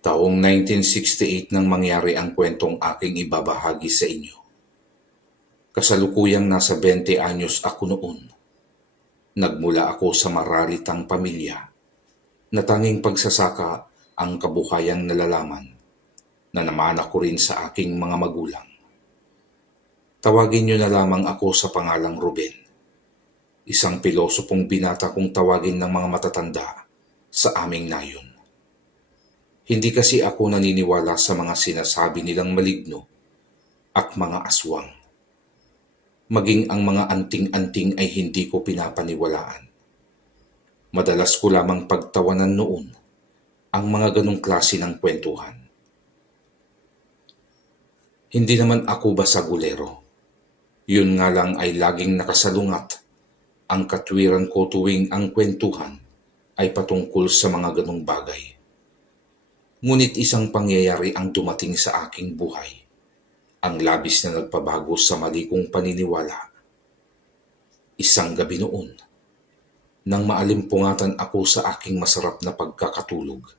Taong 1968 nang mangyari ang kwentong aking ibabahagi sa inyo. Kasalukuyang nasa 20 anyos ako noon. Nagmula ako sa mararitang pamilya na tanging pagsasaka ang kabuhayang nalalaman na namana ko rin sa aking mga magulang. Tawagin niyo na lamang ako sa pangalang Ruben, isang pilosopong binata kong tawagin ng mga matatanda sa aming nayon. Hindi kasi ako naniniwala sa mga sinasabi nilang maligno at mga aswang. Maging ang mga anting-anting ay hindi ko pinapaniwalaan. Madalas ko lamang pagtawanan noon ang mga ganong klase ng kwentuhan. Hindi naman ako basagulero. Yun nga lang ay laging nakasalungat ang katwiran ko tuwing ang kwentuhan ay patungkol sa mga ganong bagay. Ngunit isang pangyayari ang dumating sa aking buhay, ang labis na nagpabago sa mali kong paniniwala. Isang gabi noon, nang maalimpungatan ako sa aking masarap na pagkakatulog.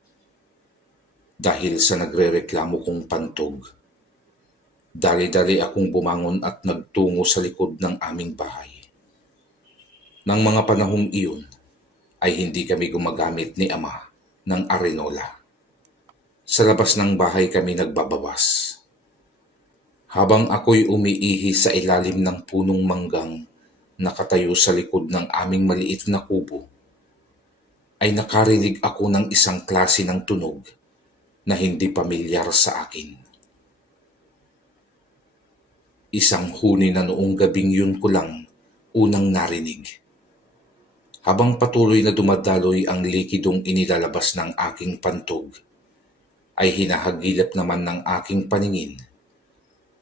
Dahil sa nagrereklamo kong pantog, dali-dali akong bumangon at nagtungo sa likod ng aming bahay. Nang mga panahong iyon, ay hindi kami gumagamit ni Ama ng arenola. Sa labas ng bahay kami nagbabawas. Habang ako'y umiihi sa ilalim ng punong manggang nakatayo sa likod ng aming maliit na kubo, ay nakarinig ako ng isang klase ng tunog na hindi pamilyar sa akin. Isang huni na noong gabing yun ko lang unang narinig. Habang patuloy na dumadaloy ang likidong inilalabas ng aking pantog, ay hinahagilap naman ng aking paningin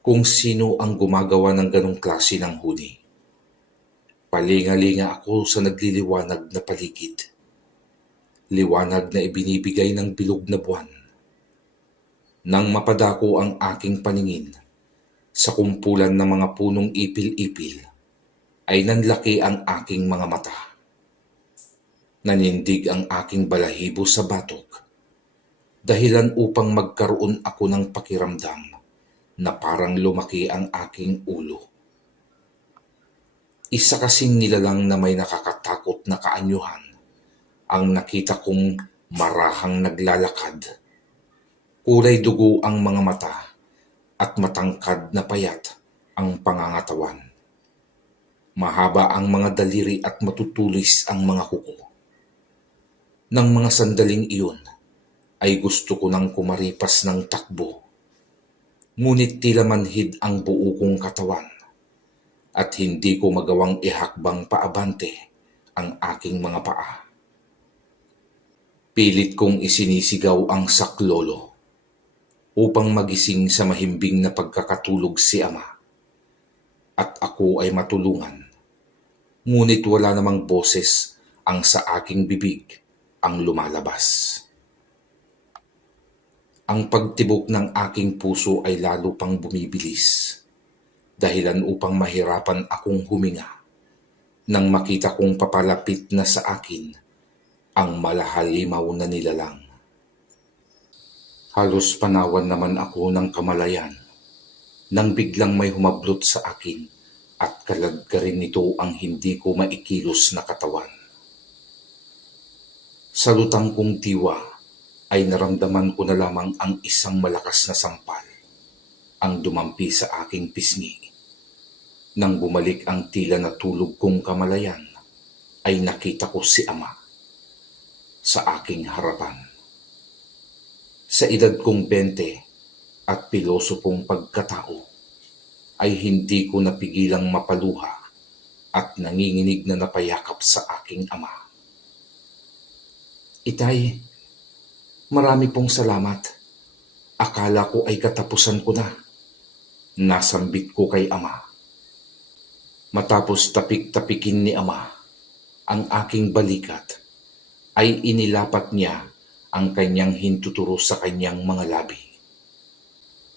kung sino ang gumagawa ng ganong klase ng huni. Palinga-linga ako sa nagliliwanag na paligid. Liwanag na ibinibigay ng bilog na buwan. Nang mapadako ang aking paningin sa kumpulan ng mga punong ipil-ipil, ay nanlaki ang aking mga mata. Nanindig ang aking balahibo sa batok, dahilan upang magkaroon ako ng pakiramdam na parang lumaki ang aking ulo. Isa kasing nilalang na may nakakatakot na kaanyuhan ang nakita kong marahang naglalakad. Kulay dugo ang mga mata at matangkad na payat ang pangangatawan. Mahaba ang mga daliri at matutulis ang mga kuko. Nang mga sandaling iyon, ay gusto ko nang kumaripas ng takbo. Ngunit tila manhid ang buo kong katawan at hindi ko magawang ihakbang paabante ang aking mga paa. Pilit kong isinisigaw ang saklolo upang magising sa mahimbing na pagkakatulog si Ama at ako ay matulungan. Ngunit wala namang boses ang sa aking bibig ang lumalabas. Ang pagtibok ng aking puso ay lalo pang bumibilis, dahilan upang mahirapan akong huminga nang makita kong papalapit na sa akin ang malahalimaw na nilalang. Halos panawan naman ako ng kamalayan nang biglang may humablot sa akin at kalagkarin nito ang hindi ko maikilos na katawan. Sa lutang kong diwa ay naramdaman ko na lamang ang isang malakas na sampal ang dumampi sa aking pisngi. Nang bumalik ang tila na tulog kong kamalayan, ay nakita ko si Ama sa aking harapan. Sa edad kong 20 at pilosopong pagkatao, ay hindi ko napigilang mapaluha at nanginginig na napayakap sa aking ama. Itay, marami pong salamat. Akala ko ay katapusan ko na. Nasambit ko kay Ama. Matapos tapik-tapikin ni Ama ang aking balikat, ay inilapat niya ang kanyang hintuturo sa kanyang mga labi,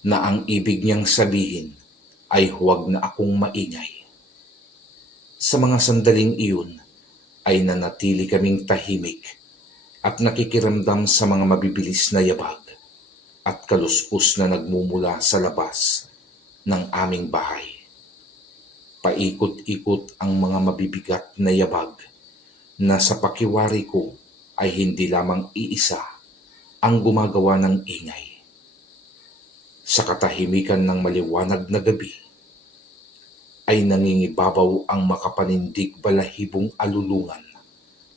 na ang ibig niyang sabihin ay huwag na akong maingay. Sa mga sandaling iyon ay nanatili kaming tahimik at nakikiramdam sa mga mabibilis na yabag at kaluskos na nagmumula sa labas ng aming bahay. Paikot-ikot ang mga mabibigat na yabag na sa pakiwari ko ay hindi lamang iisa ang gumagawa ng ingay. Sa katahimikan ng maliwanag na gabi ay nangingibabaw ang makapanindig balahibong alulungan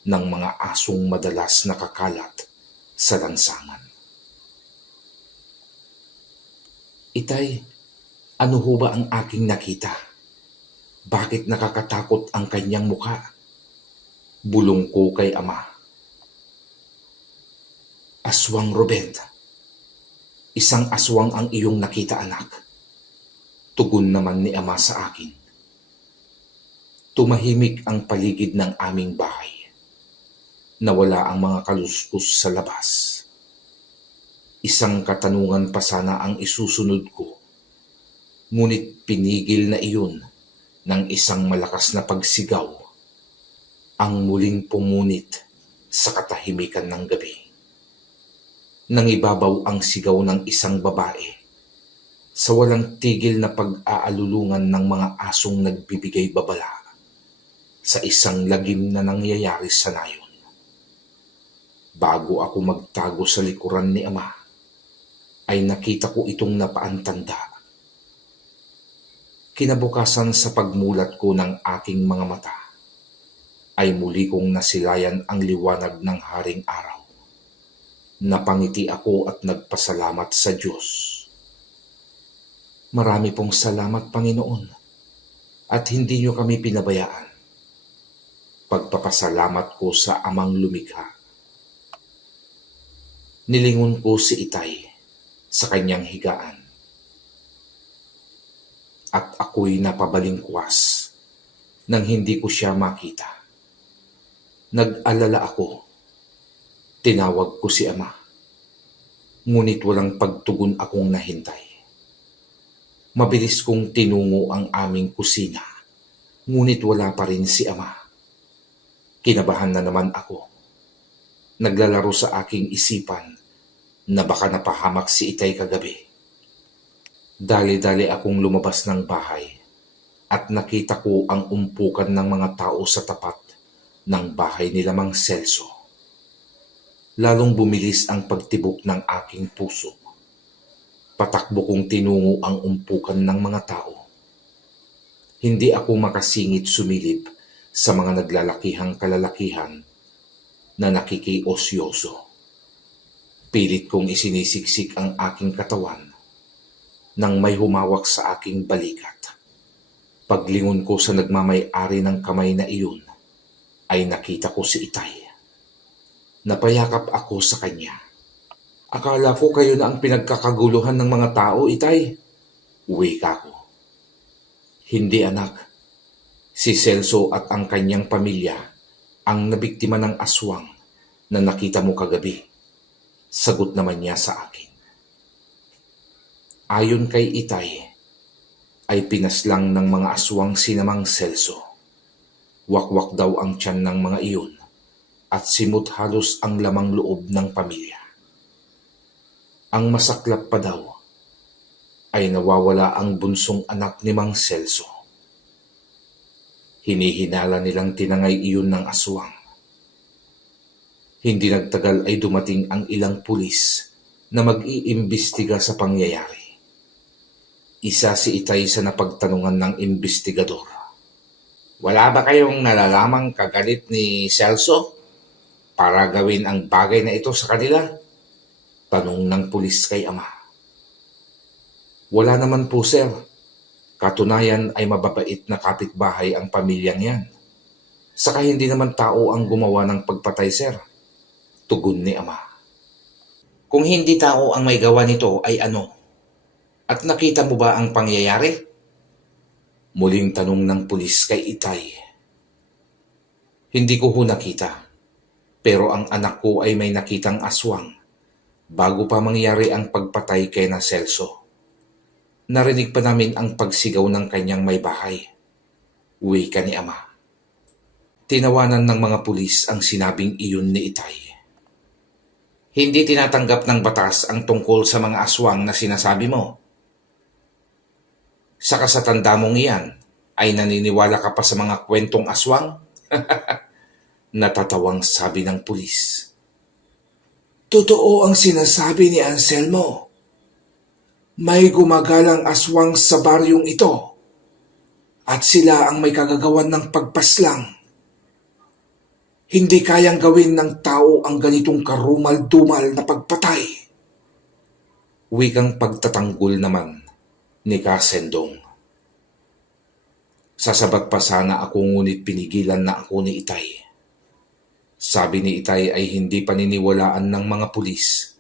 ng mga asong madalas nakakalat sa lansangan. Itay, ano ho ba ang aking nakita? Bakit nakakatakot ang kanyang mukha? Bulong ko kay ama. Aswang, Ruben. Isang aswang ang iyong nakita, anak. Tugon naman ni ama sa akin. Tumahimik ang paligid ng aming bahay. Nawala ang mga kaluskos sa labas. Isang katanungan pa sana ang isusunod ko. Ngunit pinigil na iyon ng isang malakas na pagsigaw, ang muling pumunit sa katahimikan ng gabi. Nangibabaw ang sigaw ng isang babae sa walang tigil na pag-aalulungan ng mga asong nagbibigay babala sa isang lagim na nangyayari sa nayon. Bago ako magtago sa likuran ni ama, ay nakita ko itong napaantanda. Kinabukasan sa pagmulat ko ng aking mga mata, ay muli kong nasilayan ang liwanag ng haring araw. Napangiti ako at nagpasalamat sa Diyos. Marami pong salamat, Panginoon, at hindi niyo kami pinabayaan. Pagpapasalamat ko sa amang lumikha. Nilingon ko si Itay sa kanyang higaan. At ako'y napabalingkwas nang hindi ko siya makita. Nag-alala ako. Tinawag ko si ama. Ngunit walang pagtugon akong nahintay. Mabilis kong tinungo ang aming kusina. Ngunit wala pa rin si ama. Kinabahan na naman ako. Naglalaro sa aking isipan na baka napahamak si Itay kagabi. Dali-dali akong lumabas ng bahay at nakita ko ang umpukan ng mga tao sa tapat ng bahay nila Mang Celso. Lalong bumilis ang pagtibok ng aking puso. Patakbo kong tinungo ang umpukan ng mga tao. Hindi ako makasingit sumilip sa mga naglalakihang kalalakihan na nakikiosyoso. Pilit kong isinisiksik ang aking katawan nang may humawak sa aking balikat. Paglingon ko sa nagmamay-ari ng kamay na iyon, ay nakita ko si Itay. Napayakap ako sa kanya. Akala ko kayo na ang pinagkakaguluhan ng mga tao, Itay. Wika ko. Hindi, anak. Si Celso at ang kanyang pamilya ang nabiktima ng aswang na nakita mo kagabi. Sagot naman niya sa akin. Ayon kay Itay, ay pinaslang ng mga aswang si Mang Celso. Wakwak daw ang tiyan ng mga iyon at simut halos ang lamang loob ng pamilya. Ang masaklap pa daw ay nawawala ang bunsong anak ni Mang Celso. Hinihinala nilang tinangay iyon ng aswang. Hindi nagtagal ay dumating ang ilang pulis na mag-iimbestiga sa pangyayari. Isa si Itay sa napagtanungan ng imbestigador. Wala ba kayong nalalamang kagalit ni Celso para gawin ang bagay na ito sa kanila? Tanong ng pulis kay ama. Wala naman po, sir. Katunayan ay mababait na kapitbahay ang pamilyang yan. Saka hindi naman tao ang gumawa ng pagpatay, sir. Tugon ni ama. Kung hindi tao ang may gawa nito ay ano? At nakita mo ba ang pangyayari? Muling tanong ng pulis kay Itay. Hindi ko ho nakita, pero ang anak ko ay may nakitang aswang bago pa mangyari ang pagpatay kay na Celso. Narinig pa namin ang pagsigaw ng kanyang may bahay. Wika ni ama. Tinawanan ng mga pulis ang sinabing iyon ni Itay. Hindi tinatanggap ng batas ang tungkol sa mga aswang na sinasabi mo. Sa kasatanda mong iyan, ay naniniwala ka pa sa mga kwentong aswang? Natatawang sabi ng pulis. Totoo ang sinasabi ni Anselmo. May gumagalang aswang sa baryong ito at sila ang may kagagawan ng pagpaslang. Hindi kayang gawin ng tao ang ganitong karumal-dumal na pagpatay. Wikang pagtatanggol naman ni Kasendong. Sasabat pa sana ako ngunit pinigilan na ako ni Itay. Sabi ni Itay ay hindi paniniwalaan ng mga pulis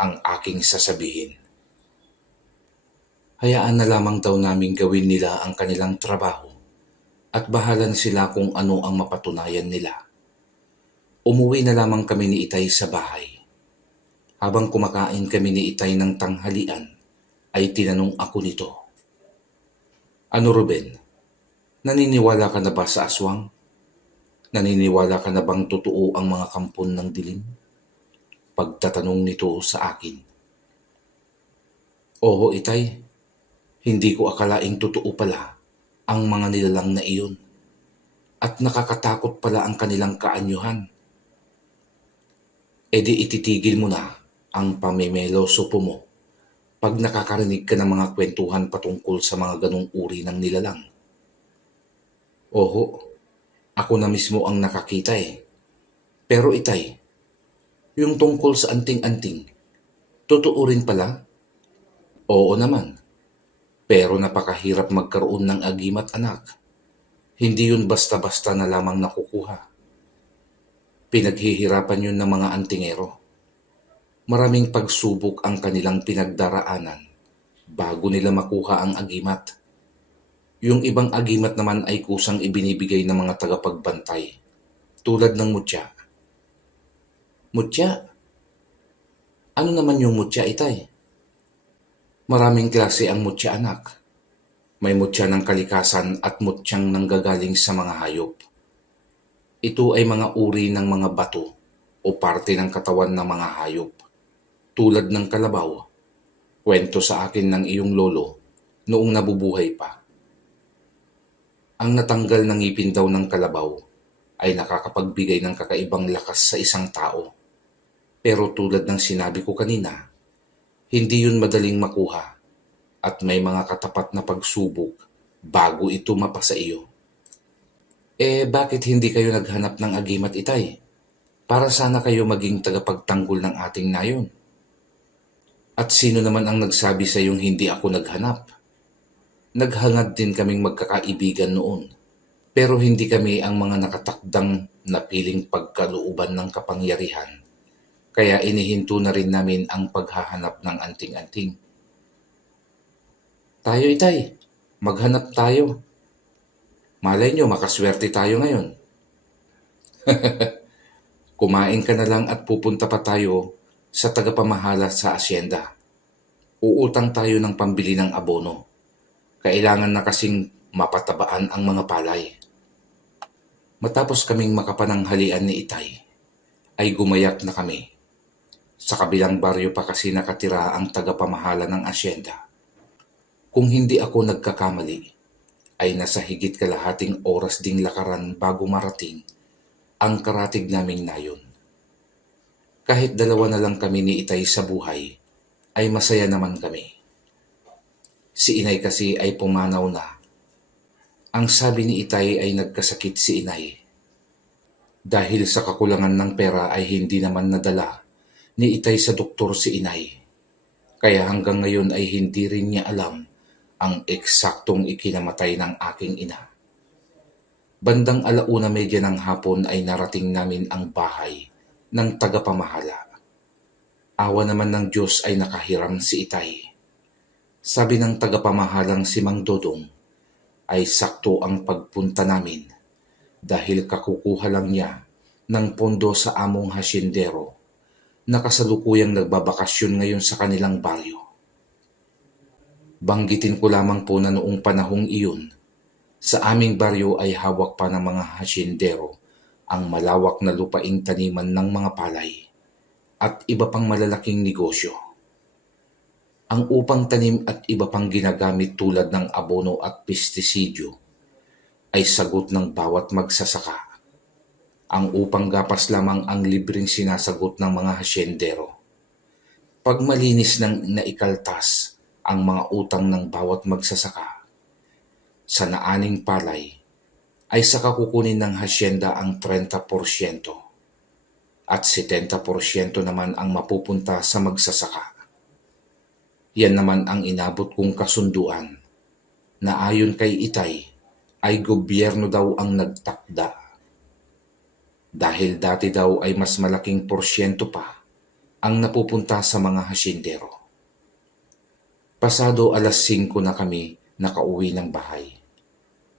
ang aking sasabihin. Hayaan na lamang daw naming gawin nila ang kanilang trabaho at bahalan sila kung ano ang mapatunayan nila. Umuwi na lamang kami ni Itay sa bahay. Habang kumakain kami ni Itay ng tanghalian, ay tinanong ako nito. Ano Ruben, naniniwala ka na ba sa aswang? Naniniwala ka na bang totoo ang mga kampon ng dilim? Pagtatanong nito sa akin. Oo Itay, hindi ko akalaing totoo pala ang mga nilalang na iyon. At nakakatakot pala ang kanilang kaanyuhan. E di ititigil mo na ang pamimelosopo mo pag nakakarinig ka ng mga kwentuhan patungkol sa mga ganong uri ng nilalang. Oho, ako na mismo ang nakakita eh. Pero Itay, yung tungkol sa anting-anting, totoo rin pala? Oo naman. Pero napakahirap magkaroon ng agimat anak. Hindi yun basta-basta na lamang nakukuha. Pinaghihirapan yun ng mga antingero. Maraming pagsubok ang kanilang pinagdaraanan bago nila makuha ang agimat. Yung ibang agimat naman ay kusang ibinibigay ng mga tagapagbantay, tulad ng mutya. Mutya? Ano naman yung mutya, Itay? Maraming klase ang mutya anak. May mutya ng kalikasan at mutyang nanggagaling sa mga hayop. Ito ay mga uri ng mga bato o parte ng katawan ng mga hayop. Tulad ng kalabaw, kwento sa akin ng iyong lolo noong nabubuhay pa. Ang natanggal ng ngipin daw ng kalabaw ay nakakapagbigay ng kakaibang lakas sa isang tao. Pero tulad ng sinabi ko kanina, hindi yun madaling makuha at may mga katapat na pagsubok bago ito mapasa iyo. Bakit hindi kayo naghanap ng agimat, Itay? Para sana kayo maging tagapagtanggol ng ating nayon. At sino naman ang nagsabi sa iyong hindi ako naghanap? Naghangad din kaming magkakaibigan noon. Pero hindi kami ang mga nakatakdang napiling pagkalooban ng kapangyarihan. Kaya inihinto na rin namin ang paghahanap ng anting-anting. Tayo, Itay. Maghanap tayo. Malay nyo, makaswerte tayo ngayon. Kumain ka na lang at pupunta pa tayo sa tagapamahala sa asyenda. Uutang tayo ng pambili ng abono. Kailangan na kasing mapatabaan ang mga palay. Matapos kaming makapananghalian ni Itay, ay gumayak na kami. Sa kabilang baryo pa kasi nakatira ang tagapamahala ng asyenda. Kung hindi ako nagkakamali, ay nasa higit kalahating oras ding lakaran bago marating ang karatig naming nayon. Kahit dalawa na lang kami ni Itay sa buhay, ay masaya naman kami. Si Inay kasi ay pumanaw na. Ang sabi ni Itay ay nagkasakit si Inay. Dahil sa kakulangan ng pera ay hindi naman nadala ni Itay sa doktor si Inay. Kaya hanggang ngayon ay hindi rin niya alam ang eksaktong ikinamatay ng aking ina. Bandang 1:30 ng hapon ay narating namin ang bahay ng tagapamahala. Awa naman ng Diyos ay nakahiram si Itay. Sabi ng tagapamahalang si Mang Dodong ay sakto ang pagpunta namin dahil kakukuha lang niya ng pondo sa among hasyendero na kasalukuyang nagbabakasyon ngayon sa kanilang baryo. Banggitin ko lamang po na noong panahong iyon, sa aming baryo ay hawak pa ng mga hasyendero ang malawak na lupaing taniman ng mga palay at iba pang malalaking negosyo. Ang upang tanim at iba pang ginagamit tulad ng abono at pestisidyo ay sagot ng bawat magsasaka. Ang upang gapas lamang ang libreng sinasagot ng mga hasyendero. Pag malinis ng naikaltas ang mga utang ng bawat magsasaka, sa naaning palay ay saka kukunin ng hasyenda ang 30% at 70% naman ang mapupunta sa magsasaka. Yan naman ang inabot kong kasunduan na ayon kay Itay ay gobyerno daw ang nagtakda. Dahil dati daw ay mas malaking porsyento pa ang napupunta sa mga hasyendero. Pasado alas 5 na kami nakauwi ng bahay.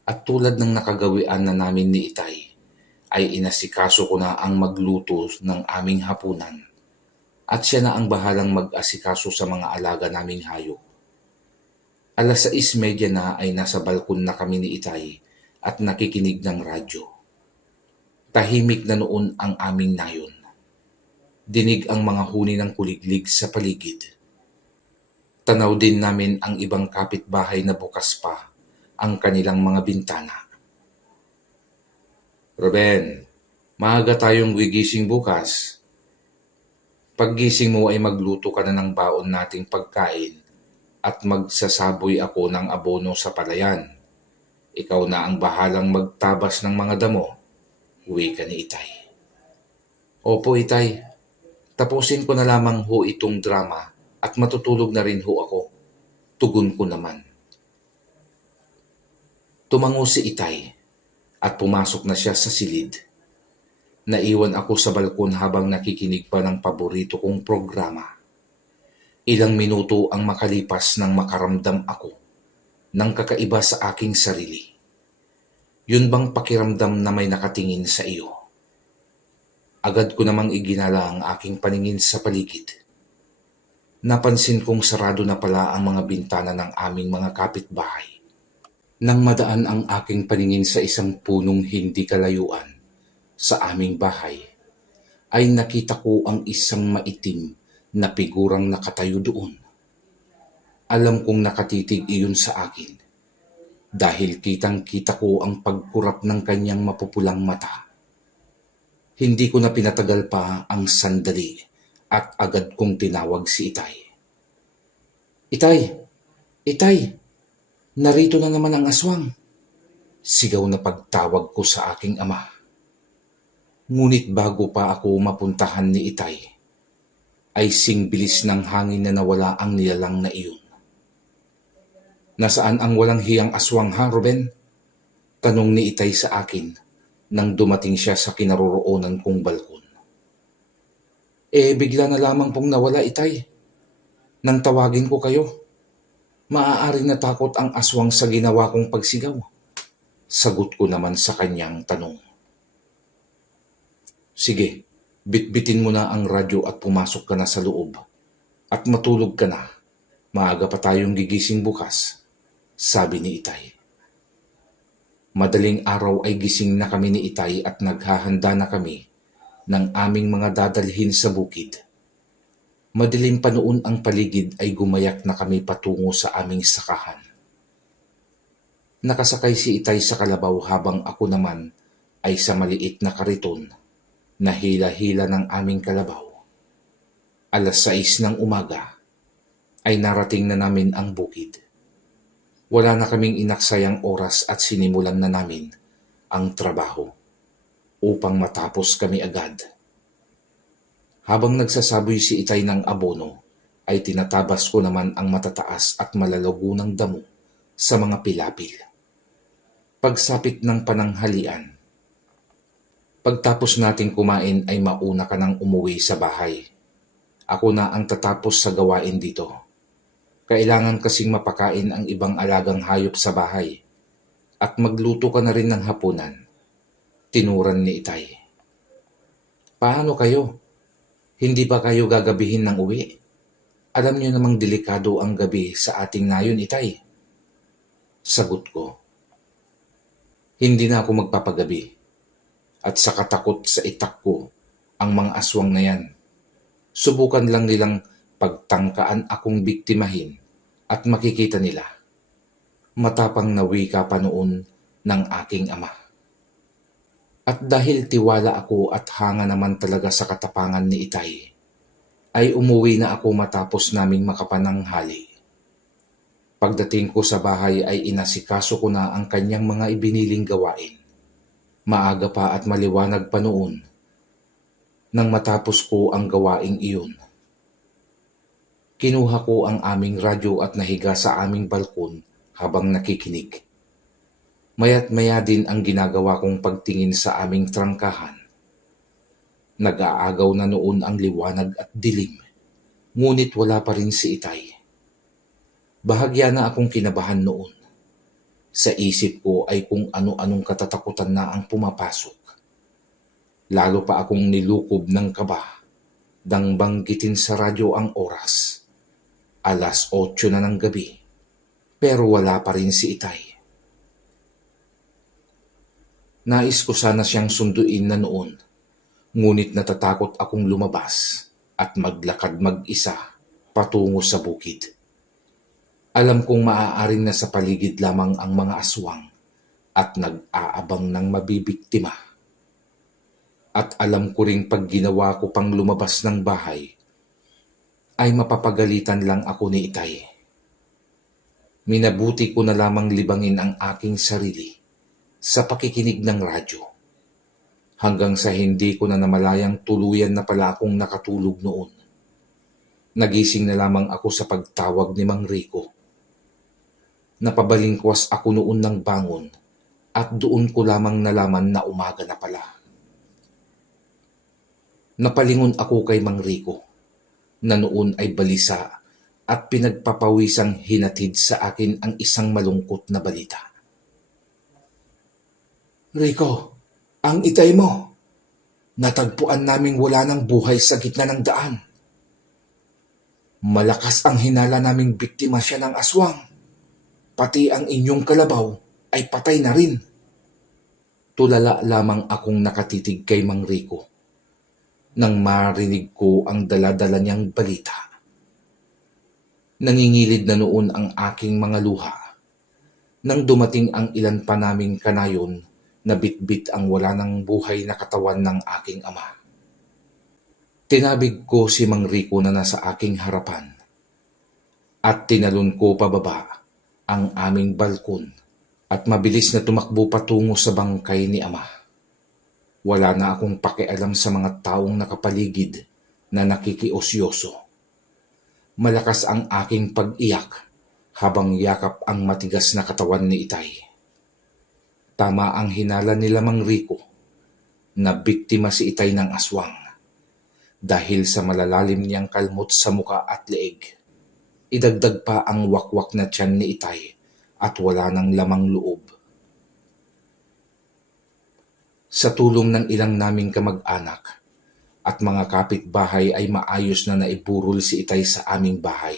At tulad ng nakagawian na namin ni Itay, ay inasikaso ko na ang magluto ng aming hapunan. At siya na ang bahalang mag-asikaso sa mga alaga naming hayop. Alas 6:30 na ay nasa balkon na kami ni Itay at nakikinig ng radyo. Tahimik na noon ang aming nayon. Dinig ang mga huni ng kuliglig sa paligid. Tanaw din namin ang ibang kapitbahay na bukas pa ang kanilang mga bintana. Ruben, maaga tayong gigising bukas. Paggising mo ay magluto ka na ng baon nating pagkain at magsasaboy ako ng abono sa palayan. Ikaw na ang bahalang magtabas ng mga damo. Uwi ka ni Itay. Opo, Itay. Tapusin ko na lamang ho itong drama at matutulog na rin ho ako. Tugon ko naman. Tumango si Itay at pumasok na siya sa silid. Naiwan ako sa balkon habang nakikinig pa ng paborito kong programa. Ilang minuto ang makalipas nang makaramdam ako ng kakaiba sa aking sarili. Yun bang pakiramdam na may nakatingin sa iyo? Agad ko namang iginala ang aking paningin sa paligid. Napansin kong sarado na pala ang mga bintana ng aming mga kapitbahay. Nang madaan ang aking paningin sa isang punong hindi kalayuan sa aming bahay, ay nakita ko ang isang maitim na figurang nakatayo doon. Alam kong nakatitig iyon sa akin dahil kitang-kita ko ang pagkurap ng kanyang mapupulang mata. Hindi ko na pinatagal pa ang sandali at agad kong tinawag si Itay. Itay! Itay! Narito na naman ang aswang! Sigaw na pagtawag ko sa aking ama. Ngunit bago pa ako mapuntahan ni Itay, ay singbilis ng hangin na nawala ang nilalang na iyon. Nasaan ang walang hiyang aswang ha, Ruben? Tanong ni Itay sa akin nang dumating siya sa kinaroroonan kong balkon. Bigla na lamang pong nawala, Itay. Nang tawagin ko kayo, maaaring natakot ang aswang sa ginawa kong pagsigaw. Sagot ko naman sa kanyang tanong. Sige, bitbitin mo na ang radyo at pumasok ka na sa loob. At matulog ka na. Maaga pa tayong gigising bukas, sabi ni Itay. Madaling araw ay gising na kami ni Itay at naghahanda na kami ng aming mga dadalhin sa bukid. Madilim pa noon ang paligid ay gumayak na kami patungo sa aming sakahan. Nakasakay si Itay sa kalabaw habang ako naman ay sa maliit na kariton na hila-hila ng aming kalabaw. Alas 6 ng umaga ay narating na namin ang bukid. Wala na kaming inaksayang oras at sinimulan na namin ang trabaho upang matapos kami agad. Habang nagsasaboy si Itay ng abono, ay tinatabas ko naman ang matataas at malalago ng damo sa mga pilapil. Pagsapit ng pananghalian, pagtapos nating kumain ay mauna ka nang umuwi sa bahay. Ako na ang tatapos sa gawain dito. Kailangan kasing mapakain ang ibang alagang hayop sa bahay at magluto ka na rin ng hapunan. Tinuran ni Itay. Paano kayo? Hindi ba kayo gagabihin ng uwi? Alam niyo namang delikado ang gabi sa ating nayon, Itay. Sagot ko. Hindi na ako magpapagabi at sa katakot sa itak ko ang mga aswang na yan. Subukan lang nilang pagtangkaan akong biktimahin at makikita nila. Matapang na wika pa noon ng aking ama. At dahil tiwala ako at hanga naman talaga sa katapangan ni Itay, ay umuwi na ako matapos naming makapananghali. Pagdating ko sa bahay ay inasikaso ko na ang kanyang mga ibiniling gawain. Maaga pa at maliwanag pa noon nang matapos ko ang gawaing iyon. Kinuha ko ang aming radyo at nahiga sa aming balkon habang nakikinig. Maya't maya din ang ginagawa kong pagtingin sa aming trangkahan. Nag-aagaw na noon ang liwanag at dilim, ngunit wala pa rin si Itay. Bahagya na akong kinabahan noon. Sa isip ko ay kung ano-anong katatakutan na ang pumapasok. Lalo pa akong nilukob ng kaba nang banggitin sa radyo ang oras. 8:00 na ng gabi, pero wala pa rin si Itay. Nais ko sana siyang sunduin na noon, ngunit natatakot akong lumabas at maglakad mag-isa patungo sa bukid. Alam kong maaaring nasa paligid lamang ang mga aswang at nag-aabang ng mabibiktima. At alam ko ring pag ginawa ko pang lumabas ng bahay, ay mapapagalitan lang ako ni Itay. Minabuti ko na lamang libangin ang aking sarili sa pakikinig ng radyo, hanggang sa hindi ko na namalayang tuluyan na pala akong nakatulog noon. Nagising na lamang ako sa pagtawag ni Mang Rico. Napabalingkwas ako noon ng bangon at doon ko lamang nalaman na umaga na pala. Napalingon ako kay Mang Rico na noon ay balisa at pinagpapawisang hinatid sa akin ang isang malungkot na balita. Rico, ang Itay mo. Natagpuan naming wala ng buhay sa gitna ng daan. Malakas ang hinala naming biktima siya ng aswang. Pati ang inyong kalabaw ay patay na rin. Tulala lamang akong nakatitig kay Mang Rico nang marinig ko ang daladala niyang balita. Nangingilid na noon ang aking mga luha nang dumating ang ilan pa naming kanayon na bitbit ang wala ng buhay na katawan ng aking ama. Tinabig ko si Mang Rico na nasa aking harapan at tinalon ko pababa ang aming balkon at mabilis na tumakbo patungo sa bangkay ni ama. Wala na akong pakialam sa mga taong nakapaligid na nakikiosyoso. Malakas ang aking pag-iyak habang yakap ang matigas na katawan ni Itay. Tama ang hinala nila Mang Rico na biktima si Itay ng aswang dahil sa malalalim niyang kalmot sa muka at leeg. Idagdag pa ang wakwak na tiyan ni Itay at wala ng lamang loob. Sa tulong ng ilang naming kamag-anak at mga kapitbahay ay maayos na naiburol si Itay sa aming bahay.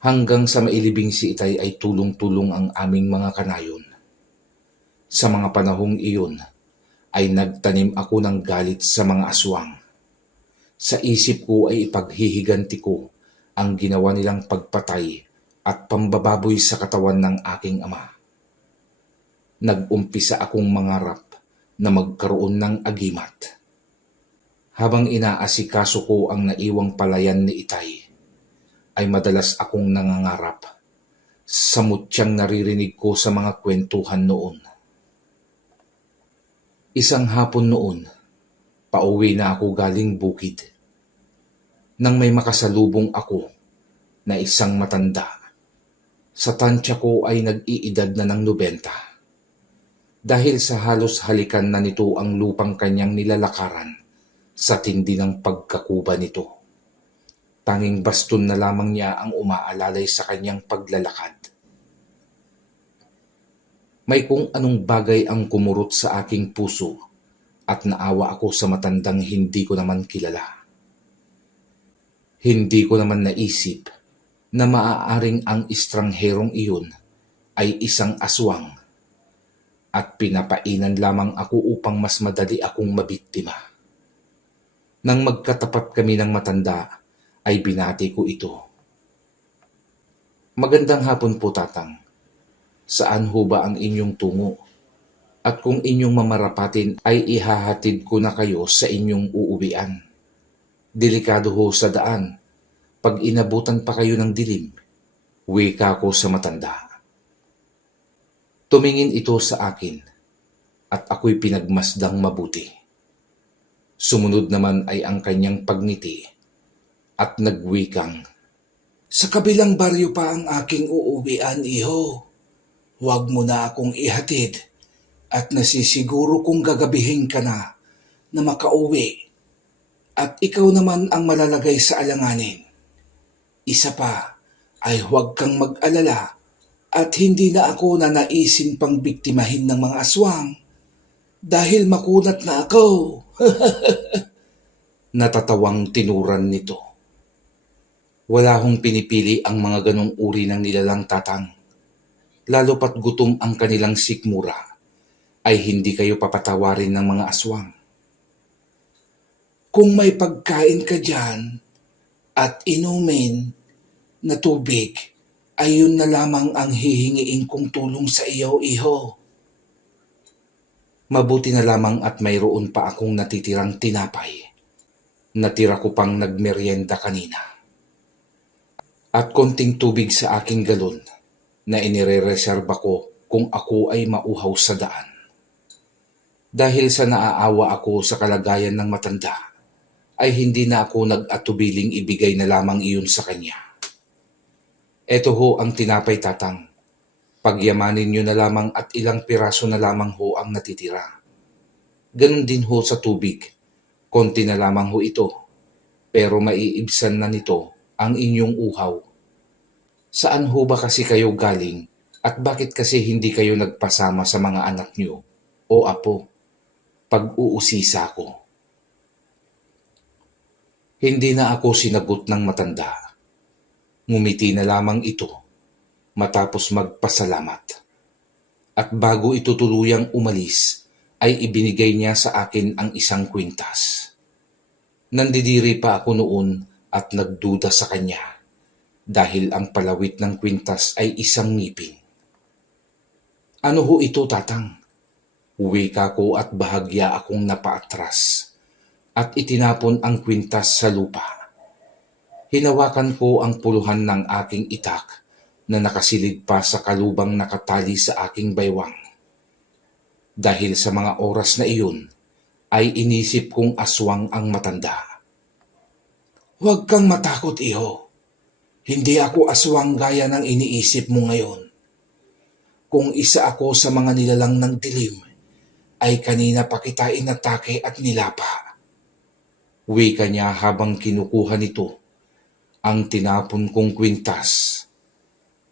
Hanggang sa mailibing si Itay ay tulong-tulong ang aming mga kanayon. Sa mga panahong iyon ay nagtanim ako ng galit sa mga aswang. Sa isip ko ay ipaghihiganti ko ang ginawa nilang pagpatay at pambababoy sa katawan ng aking ama. Nag-umpisa akong mangarap na magkaroon ng agimat. Habang inaasikaso ko ang naiwang palayan ni Itay, ay madalas akong nangangarap sa mutyang naririnig ko sa mga kwentuhan noon. Isang hapon noon, pauwi na ako galing bukid. Nang may makasalubong ako na isang matanda. Sa tansya ko ay nag-iedad na ng 90. Dahil sa halos halikan na nito ang lupang kanyang nilalakaran sa tindi ng pagkakuba nito. Tanging baston na lamang niya ang umaalalay sa kanyang paglalakad. May kung anong bagay ang kumurot sa aking puso at naawa ako sa matandang hindi ko naman kilala. Hindi ko naman naisip na maaaring ang estrangherong iyon ay isang aswang at pinapainan lamang ako upang mas madali akong mabiktima. Nang magkatapat kami ng matanda, ay binati ko ito. Magandang hapon po, Tatang. Saan ho ba ang inyong tungo? At kung inyong mamarapatin ay ihahatid ko na kayo sa inyong uuwian. Delikado ho sa daan. Pag inabutan pa kayo ng dilim, wika ko sa matanda. Tumingin ito sa akin at ako'y pinagmasdang mabuti. Sumunod naman ay ang kanyang pagngiti at nagwikang, Sa kabilang baryo pa ang aking uuwian, iho. Huwag mo na akong ihatid at nasisiguro kong gagabihin ka na makauwi at ikaw naman ang malalagay sa alanganin. Isa pa ay huwag kang mag-alala at hindi na ako nanaisin pang biktimahin ng mga aswang dahil makunat na ako. natatawang tinuran nito. Wala hong pinipili ang mga ganong uri ng nilalang, Tatang. Lalo pat gutom ang kanilang sikmura, ay hindi kayo papatawarin ng mga aswang. Kung may pagkain ka dyan at inumin na tubig, ay yun na lamang ang hihingiin kong tulong sa iyo, iho. Mabuti na lamang at mayroon pa akong natitirang tinapay. Natira ko pang nagmeryenda kanina. At konting tubig sa aking galon na inirereserba ko kung ako ay mauhaw sa daan. Dahil sa naaawa ako sa kalagayan ng matanda, ay hindi na ako nag-atubiling ibigay na lamang iyon sa kanya. Eto ho ang tinapay, Tatang. Pagyamanin nyo na lamang at ilang piraso na lamang ho ang natitira. Ganon din ho sa tubig. Konti na lamang ho ito, pero maiibsan na nito ang inyong uhaw. Saan ho ba kasi kayo galing at bakit kasi hindi kayo nagpasama sa mga anak nyo o apo? Pag-uusisa ko. Hindi na ako sinagot ng matanda. Ngumiti na lamang ito matapos magpasalamat. At bago ito tuluyang umalis, ay ibinigay niya sa akin ang isang kwintas. Nandidiri pa ako noon at nagduda sa kanya dahil ang palawit ng kwintas ay isang ngipin. Ano ho ito, Tatang? Wika ko at bahagya akong napaatras at itinapon ang kwintas sa lupa. Hinawakan ko ang puluhan ng aking itak na nakasilid pa sa kalubang nakatali sa aking baywang. Dahil sa mga oras na iyon, ay inisip kong aswang ang matanda. Huwag kang matakot, iho. Hindi ako aswang gaya ng iniisip mo ngayon. Kung isa ako sa mga nilalang ng dilim, ay kanina pa kita inatake at nilapa. Wika niya habang kinukuha nito ang tinapon kong kwintas.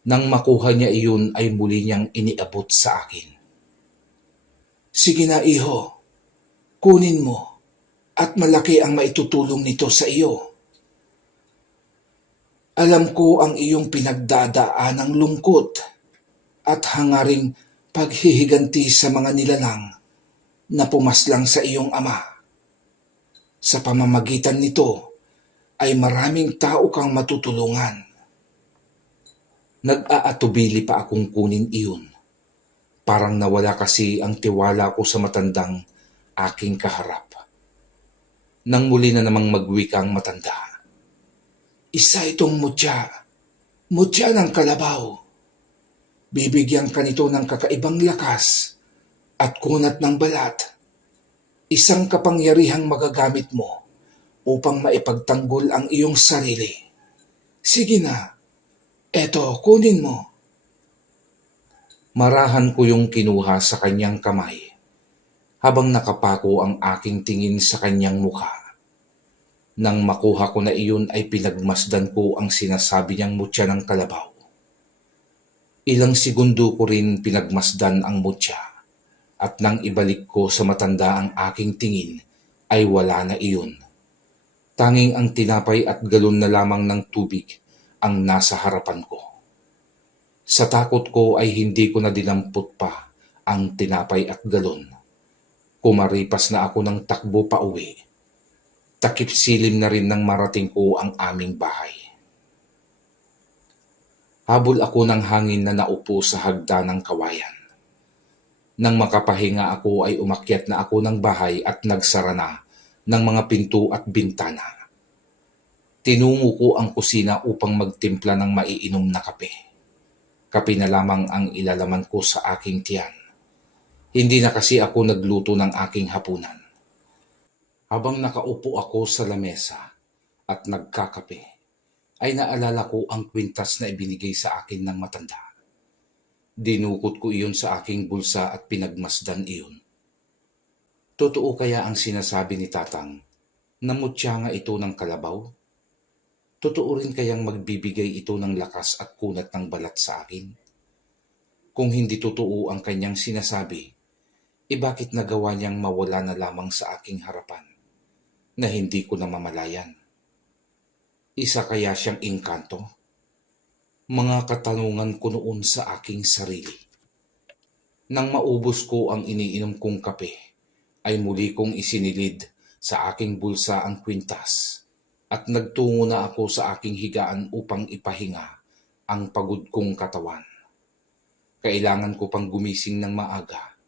Nang makuha niya iyon ay muli niyang iniabot sa akin. Sige na, iho. Kunin mo at malaki ang maitutulong nito sa iyo. Alam ko ang iyong pinagdadaan ng lungkot at hangaring paghihiganti sa mga nilalang na pumaslang sa iyong ama. Sa pamamagitan nito ay maraming tao kang matutulungan. Nag-aatubili pa akong kunin iyon. Parang nawala kasi ang tiwala ko sa matandang aking kaharap. Nang muli na namang magwika ang matanda. Isa itong mutya. Mutya ng kalabaw. Bibigyan ka nito ng kakaibang lakas at kunat ng balat. Isang kapangyarihang magagamit mo upang maipagtanggol ang iyong sarili. Sige na. Eto, kunin mo. Marahan ko yung kinuha sa kanyang kamay habang nakapako ang aking tingin sa kanyang mukha. Nang makuha ko na iyon ay pinagmasdan ko ang sinasabi niyang mutya ng kalabaw. Ilang segundo ko rin pinagmasdan ang mutya at nang ibalik ko sa matanda ang aking tingin ay wala na iyon. Tanging ang tinapay at galon na lamang ng tubig ang nasa harapan ko. Sa takot ko ay hindi ko na dinampot pa ang tinapay at galon. Kumaripas na ako ng takbo pa uwi. Takip silim na rin nang marating ko ang aming bahay. Habol ako ng hangin na naupo sa hagda ng kawayan. Nang makapahinga ako ay umakyat na ako ng bahay at nagsara na ng mga pinto at bintana. Tinungo ko ang kusina upang magtimpla ng maiinom na kape. Kape na lamang ang ilalaman ko sa aking tiyan. Hindi na kasi ako nagluto ng aking hapunan. Habang nakaupo ako sa lamesa at nagkakape, ay naalala ko ang kwintas na ibinigay sa akin ng matanda. Dinukot ko iyon sa aking bulsa at pinagmasdan iyon. Totoo kaya ang sinasabi ni Tatang na mutya nga ito ng kalabaw? Totoo rin kayang magbibigay ito ng lakas at kunat ng balat sa akin? Kung hindi totoo ang kanyang sinasabi, bakit nagawa niyang mawala na lamang sa aking harapan na hindi ko namamalayan? Isa kaya siyang engkanto? Mga katanungan ko noon sa aking sarili. Nang maubos ko ang iniinom kong kape, ay muli kong isinilid sa aking bulsa ang kwintas at nagtungo na ako sa aking higaan upang ipahinga ang pagod kong katawan. Kailangan ko pang gumising ng maaga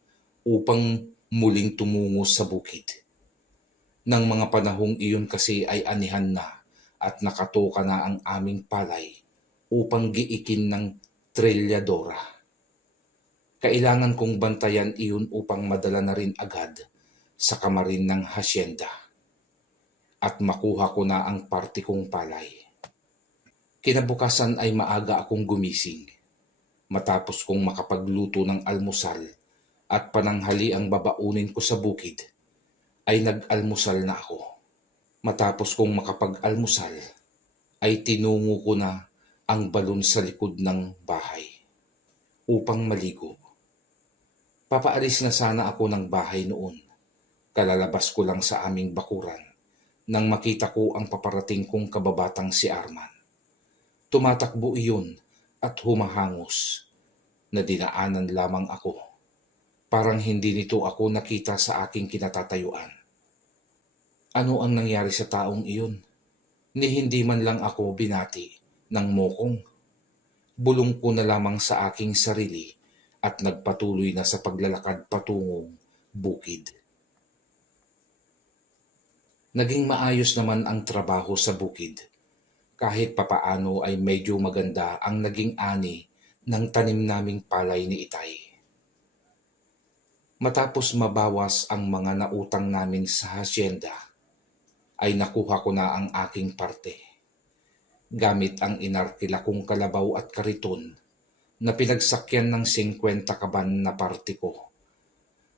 upang muling tumungo sa bukid. Nang mga panahong iyon kasi ay anihan na at nakatoka na ang aming palay upang giikin ng trelyadora. Kailangan kong bantayan iyon upang madala na rin agad sa kamarin ng hasyenda at makuha ko na ang parte kong palay. Kinabukasan ay maaga akong gumising matapos kong makapagluto ng almusal at pananghali ang babaunin ko sa bukid ay nag-almusal na ako. Matapos kong makapag-almusal ay tinungo ko na ang balon sa likod ng bahay upang maligo. Papaalis na sana ako ng bahay noon. Kalalabas ko lang sa aming bakuran nang makita ko ang paparating kong kababatang si Arman. Tumatakbo iyon at humahangos na dinaanan lamang ako. Parang hindi nito ako nakita sa aking kinatatayuan. Ano ang nangyari sa taong iyon? Ni hindi man lang ako binati ng mokong. Bulong ko na lamang sa aking sarili at nagpatuloy na sa paglalakad patungong bukid. Naging maayos naman ang trabaho sa bukid. Kahit papaano ay medyo maganda ang naging ani ng tanim naming palay ni Itay. Matapos mabawas ang mga nautang namin sa hasyenda, ay nakuha ko na ang aking parte. Gamit ang inarkila kong kalabaw at kariton na pinagsakyan ng 50 kaban na parte ko,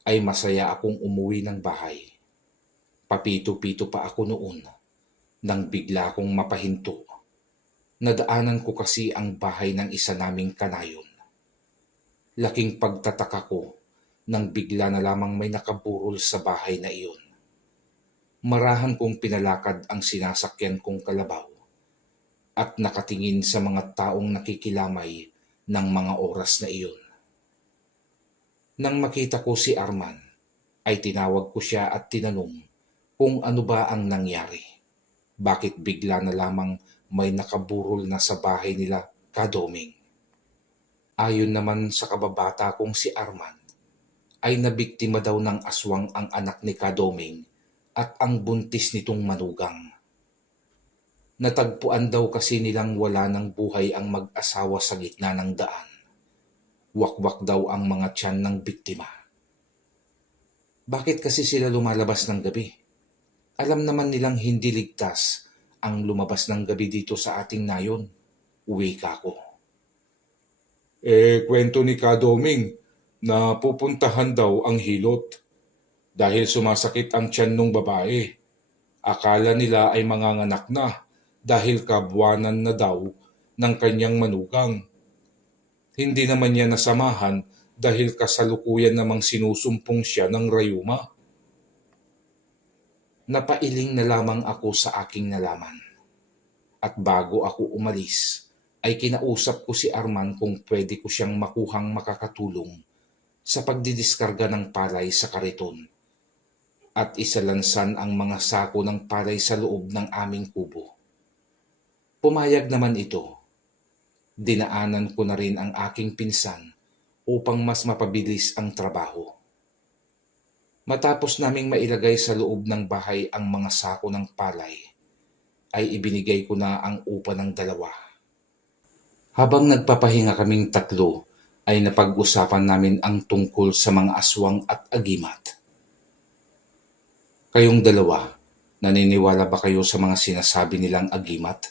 ay masaya akong umuwi ng bahay. Papito-pito pa ako noon nang bigla akong mapahinto. Nadaanan ko kasi ang bahay ng isa naming kanayon. Laking pagtataka ko nang bigla na lamang may nakaburol sa bahay na iyon. Marahan kong pinalakad ang sinasakyan kong kalabaw at nakatingin sa mga taong nakikilamay ng mga oras na iyon. Nang makita ko si Arman, ay tinawag ko siya at tinanong kung ano ba ang nangyari. Bakit bigla na lamang may nakaburol na sa bahay nila Kadoming? Ayon naman sa kababata kong si Arman, ay nabiktima daw ng aswang ang anak ni Kadoming at ang buntis nitong manugang. Natagpuan daw kasi nilang wala ng buhay ang mag-asawa sa gitna ng daan. Wakwak daw ang mga tiyan ng biktima. Bakit kasi sila lumalabas ng gabi? Alam naman nilang hindi ligtas ang lumabas ng gabi dito sa ating nayon. Wika ko. Kwento ni Kadoming na pupuntahan daw ang hilot dahil sumasakit ang tiyan ng babae. Akala nila ay manganganak na dahil kabuwanan na daw ng kanyang manugang. Hindi naman niya nasamahan dahil kasalukuyan namang sinusumpong siya ng rayuma. Napailing na lamang ako sa aking nalaman. At bago ako umalis, ay kinausap ko si Arman kung pwede ko siyang makuhang makakatulong sa pagdidiskarga ng palay sa kariton. at isalansan ang mga sako ng palay sa loob ng aming kubo. Pumayag naman ito. Dinaanan ko na rin ang aking pinsan upang mas mapabilis ang trabaho. Matapos naming mailagay sa loob ng bahay ang mga sako ng palay, ay ibinigay ko na ang upa ng dalawa. Habang nagpapahinga kaming tatlo, ay napag-usapan namin ang tungkol sa mga aswang at agimat. Kayong dalawa, naniniwala ba kayo sa mga sinasabi nilang agimat?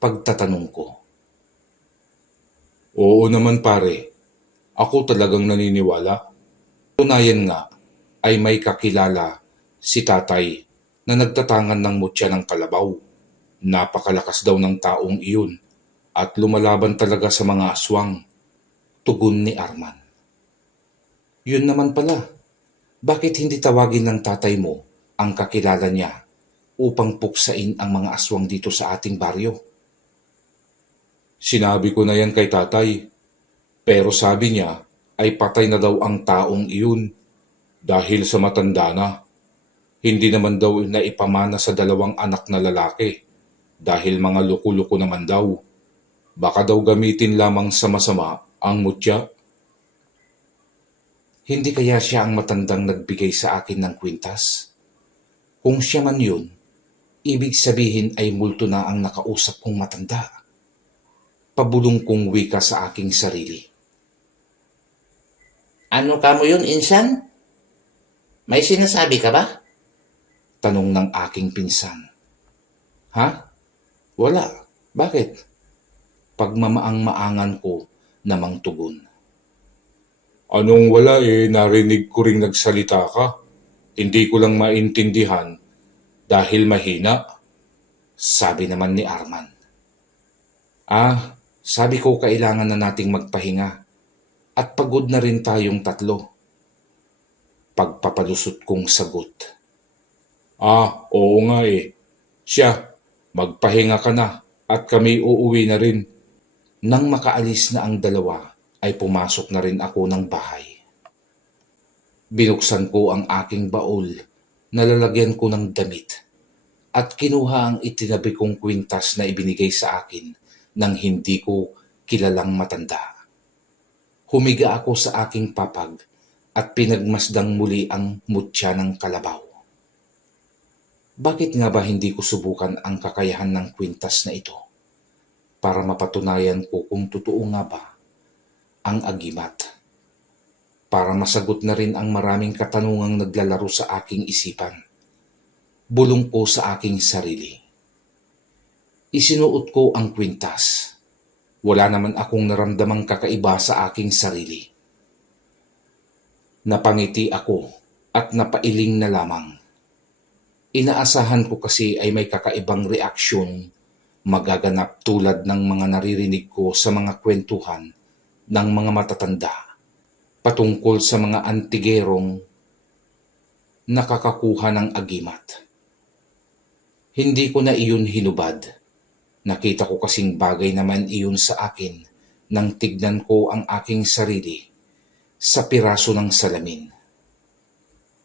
Pagtatanong ko. Oo naman pare, ako talagang naniniwala. Tunayan nga ay may kakilala si tatay na nagtatangan ng mutya ng kalabaw. Napakalakas daw ng taong iyon at lumalaban talaga sa mga aswang. Tugon ni Arman. Yun naman pala, bakit hindi tawagin ng tatay mo ang kakilala niya upang puksain ang mga aswang dito sa ating baryo? Sinabi ko na yan kay tatay, pero sabi niya ay patay na daw ang taong iyon dahil sa matanda na. Hindi naman daw na ipamana sa dalawang anak na lalaki dahil mga luko-luko naman daw. Baka daw gamitin lamang sa masama ang mutya. Hindi kaya siya ang matandang nagbigay sa akin ng kwintas? Kung siya man yun, ibig sabihin ay multo na ang nakausap kong matanda. Pabulong kong wika sa aking sarili. Ano ka mo yun, insan? May sinasabi ka ba? Tanong ng aking pinsan. Ha? Wala. Bakit? Pagmamaang-maangan ko namang tugon. Anong wala narinig ko ring nagsalita ka. Hindi ko lang maintindihan dahil mahina. Sabi naman ni Arman. Sabi ko kailangan na nating magpahinga at pagod na rin tayong tatlo. Pagpapalusot kong sagot. Oo nga Siya, magpahinga ka na at kami uuwi na rin. Nang makaalis na ang dalawa, ay pumasok na rin ako ng bahay. Binuksan ko ang aking baol, nalalagyan ko ng damit, at kinuha ang itinabi kong kwintas na ibinigay sa akin ng hindi ko kilalang matanda. Humiga ako sa aking papag at pinagmasdang muli ang mutya ng kalabaw. Bakit nga ba hindi ko subukan ang kakayahan ng kwintas na ito para mapatunayan ko kung totoo nga ba ang agimat? Para masagot na rin ang maraming katanungang naglalaro sa aking isipan. Bulong ko sa aking sarili. Isinuot ko ang kwintas. Wala naman akong naramdamang kakaiba sa aking sarili. Napangiti ako at napailing na lamang. Inaasahan ko kasi ay may kakaibang reaksyon magaganap tulad ng mga naririnig ko sa mga kwentuhan ng mga matatanda patungkol sa mga antigerong nakakakuha ng agimat. Hindi ko na iyon hinubad. Nakita ko kasing bagay naman iyon sa akin nang tignan ko ang aking sarili sa piraso ng salamin.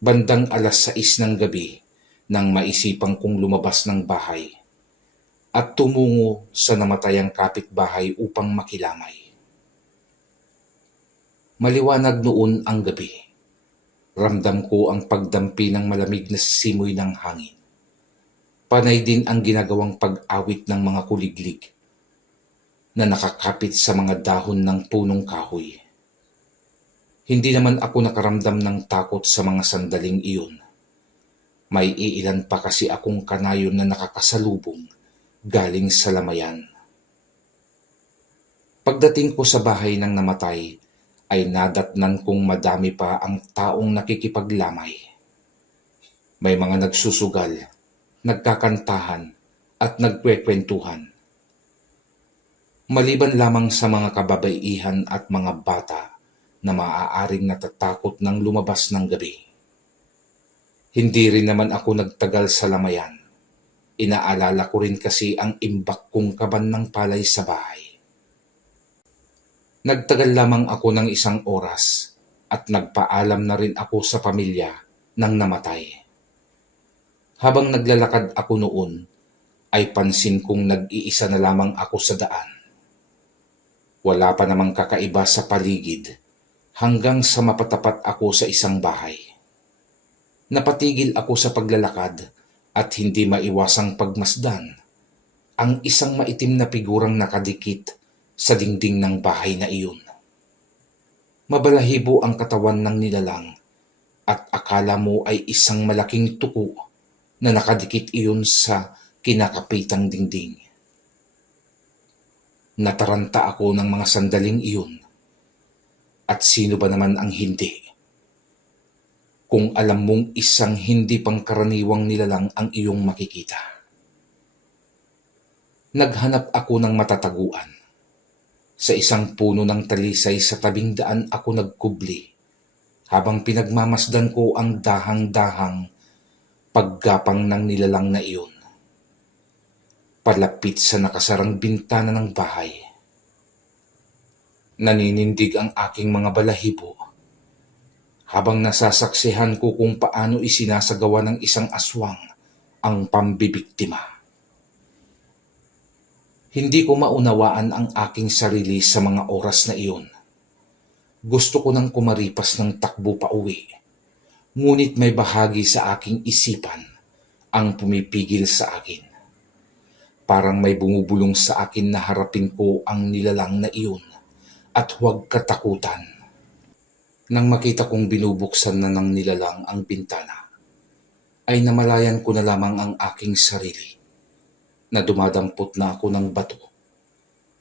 Bandang 6:00 ng gabi nang maisipang kong lumabas ng bahay at tumungo sa namatayang kapitbahay upang makilamay. Maliwanag noon ang gabi. Ramdam ko ang pagdampi ng malamig na simoy ng hangin. Panay din ang ginagawang pag-awit ng mga kuliglig na nakakapit sa mga dahon ng punong kahoy. Hindi naman ako nakaramdam ng takot sa mga sandaling iyon. May iilan pa kasi akong kanayon na nakakasalubong galing sa lamayan. Pagdating ko sa bahay ng namatay, ay nadatnan kong madami pa ang taong nakikipaglamay. May mga nagsusugal, nagkakantahan at nagkwekwentuhan. Maliban lamang sa mga kababaihan at mga bata na maaaring natatakot ng lumabas ng gabi. Hindi rin naman ako nagtagal sa lamayan. Inaalala ko rin kasi ang imbak kong kaban ng palay sa bahay. Nagtagal lamang ako ng 1 oras at nagpaalam na rin ako sa pamilya ng namatay. Habang naglalakad ako noon, ay pansin kong nag-iisa na lamang ako sa daan. Wala pa namang kakaiba sa paligid hanggang sa mapatapat ako sa isang bahay. Napatigil ako sa paglalakad at hindi maiwasang pagmasdan ang isang maitim na figurang nakadikit sa dingding ng bahay na iyon. Mabalahibo ang katawan ng nilalang at akala mo ay isang malaking tuko na nakadikit iyon sa kinakapitang dingding. Nataranta ako ng mga sandaling iyon. At sino ba naman ang hindi? Kung alam mong isang hindi pangkaraniwang nilalang ang iyong makikita. Naghanap ako ng matataguan. Sa isang puno ng talisay sa tabing daan ako nagkubli habang pinagmamasdan ko ang dahang-dahang paggapang ng nilalang na iyon. Palapit sa nakasarang bintana ng bahay. Naninindig ang aking mga balahibo habang nasasaksihan ko kung paano isinasagawa ng isang aswang ang pambibiktima. Hindi ko maunawaan ang aking sarili sa mga oras na iyon. Gusto ko nang kumaripas ng takbo pa uwi, ngunit may bahagi sa aking isipan ang pumipigil sa akin. Parang may bumubulong sa akin na harapin ko ang nilalang na iyon at huwag katakutan. Nang makita kong binubuksan na ng nilalang ang bintana, ay namalayan ko na lamang ang aking sarili na dumadampot na ako ng bato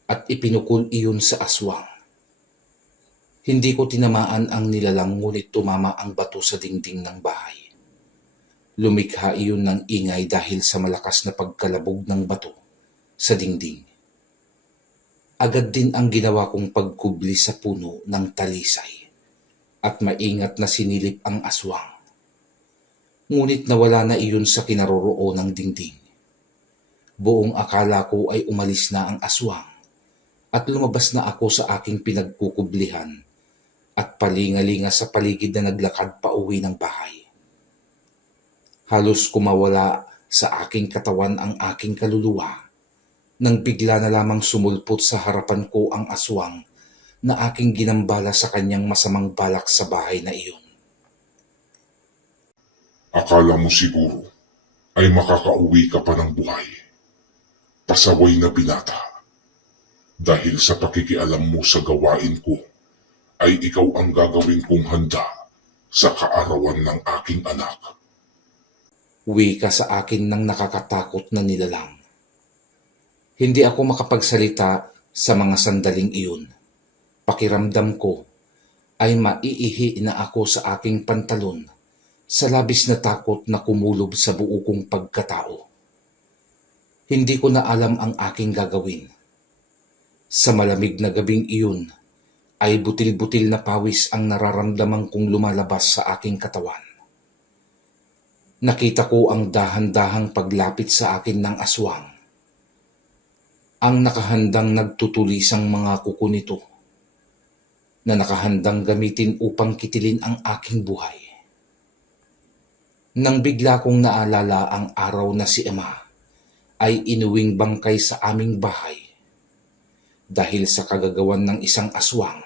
at ipinukul iyon sa aswang. Hindi ko tinamaan ang nilalang ngunit tumama ang bato sa dingding ng bahay. Lumikha iyon ng ingay dahil sa malakas na pagkalabog ng bato sa dingding. Agad din ang ginawa kong pagkubli sa puno ng talisay at maingat na sinilip ang aswang. Ngunit nawala na iyon sa kinaroroonan ng dingding. Buong akala ko ay umalis na ang aswang at lumabas na ako sa aking pinagkukublihan at palingalinga sa paligid na naglakad pa uwi ng bahay. Halos kumawala sa aking katawan ang aking kaluluwa nang bigla na lamang sumulpot sa harapan ko ang aswang na aking ginambala sa kanyang masamang balak sa bahay na iyon. Akala mo siguro ay makakauwi ka pa ng buhay. Pasaway na binata. Dahil sa pakikialam mo sa gawain ko, ay ikaw ang gagawin kong handa sa kaarawan ng aking anak. Wika sa akin ng nakakatakot na nilalang. Hindi ako makapagsalita sa mga sandaling iyon. Pakiramdam ko ay maiihi na ako sa aking pantalon sa labis na takot na kumulob sa buo kong pagkatao. Hindi ko na alam ang aking gagawin. Sa malamig na gabing iyon, ay butil-butil na pawis ang nararamdaman kong lumalabas sa aking katawan. Nakita ko ang dahan-dahang paglapit sa akin ng aswang. Ang nakahandang nagtutulisang mga kuko nito, na nakahandang gamitin upang kitilin ang aking buhay. Nang bigla kong naalala ang araw na si Emma ay inuwing bangkay sa aming bahay dahil sa kagagawan ng isang aswang.